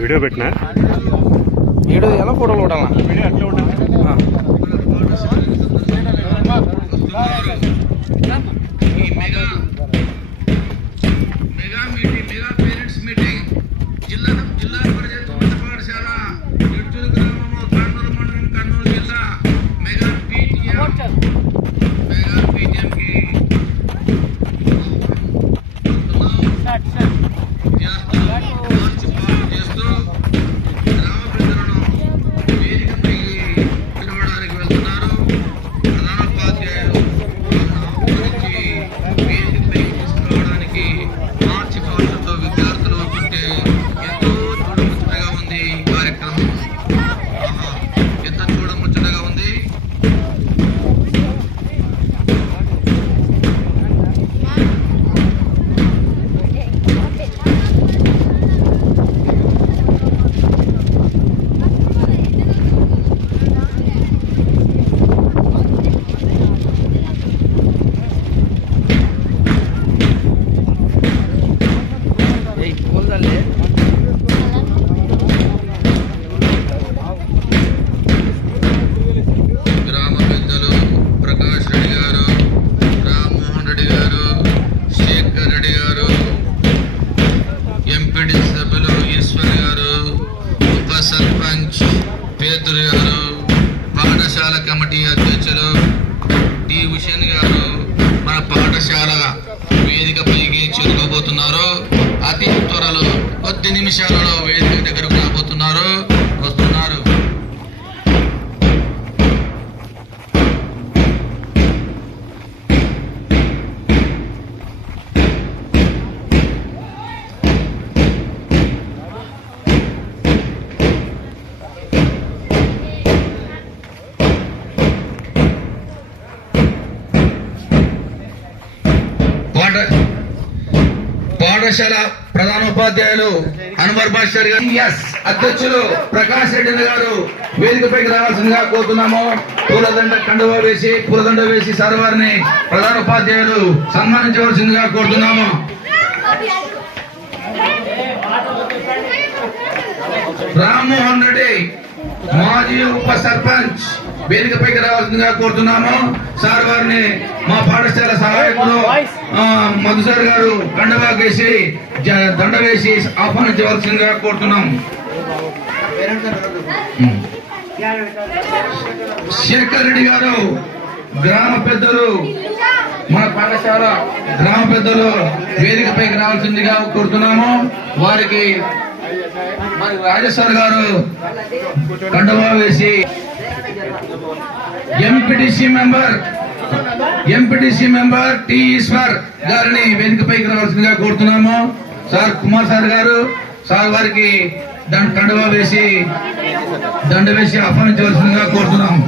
Video పెట్టినా video ఎలా ఫోటోలు కూడా వీడియో అట్లా ఉంటుంది. మెగా పేరెంట్స్ మీటింగ్ జిల్లా పరిషత్ ఉన్నత పాఠశాల ఎడ్చూరు గ్రామము కర్నూలు మండలం కర్నూలు జిల్లా మెగా పీటీఎం కి చేస్తూ గ్రామ పెద్దలను వేదికపై పిలవడానికి వెళ్తున్నారు. ప్రధానోపాధ్యాయులు గురించి వేదికపై తీసుకురావడానికి మార్చి పాటలతో విద్యార్థులు వస్తుంటే ఎంతో చూడముచ్చటగా ఉంది ఈ కార్యక్రమం. ఎంత చూడముచ్చటగా ఉంది. గ్రామ పెద్దలు ప్రకాష్ రెడ్డి గారు, రామ్మోహన్ రెడ్డి గారు, శేఖర్ రెడ్డి గారు, ఎంపీడీ సభ్యులు ఈశ్వర్ గారు, ఉప సర్పంచ్ పేదరు గారు, పాఠశాల కమిటీ అధ్యక్షులు డి హుసేన్ గారు మన పాఠశాల వేదికపైకి చేరుకోబోతున్నారు. అతి త్వరలో కొద్ది నిమిషాలలో వేదిక దగ్గరకు రాబోతున్నారు. వస్తున్నారు. పాఠశాల ప్రధానోపాధ్యాయులు అన్వర్ బాషర్ గారు, అధ్యక్షులు ప్రకాష్ రెడ్డి గారు వేదికపైకి రావాల్సిందిగా కోరుతున్నాము. పూలదండ వేసి సార్ వారిని ప్రధానోపాధ్యాయులు సన్మానించవలసిందిగా కోరుతున్నాము. రామ్మోహన్ రెడ్డి మాజీ ఉప సర్పంచ్ వేదికపైకి రావాల్సిందిగా కోరుతున్నాము. సార్ వారిని మా పాఠశాల సహాయకులు మధుసార్ గారు దండ వేసి ఆహ్వానించవలసిందిగా కోరుతున్నాం. శేఖర్ రెడ్డి గారు గ్రామ పెద్దలు మన పాఠశాల గ్రామ పెద్దలు వేదికపైకి రావాల్సిందిగా కోరుతున్నాము. వారికి మరి రాజేశ్వర్ గారు కండువా వేసి ఎంపీటీసీ మెంబర్ టి ఈశ్వర్ గారిని వేదికపైకి రావాల్సిందిగా కోరుతున్నాము. సార్ కుమార్ సార్ గారు సార్ వారికి కండువా వేసి దండ వేసి ఆహ్వానించవలసిందిగా కోరుతున్నాము.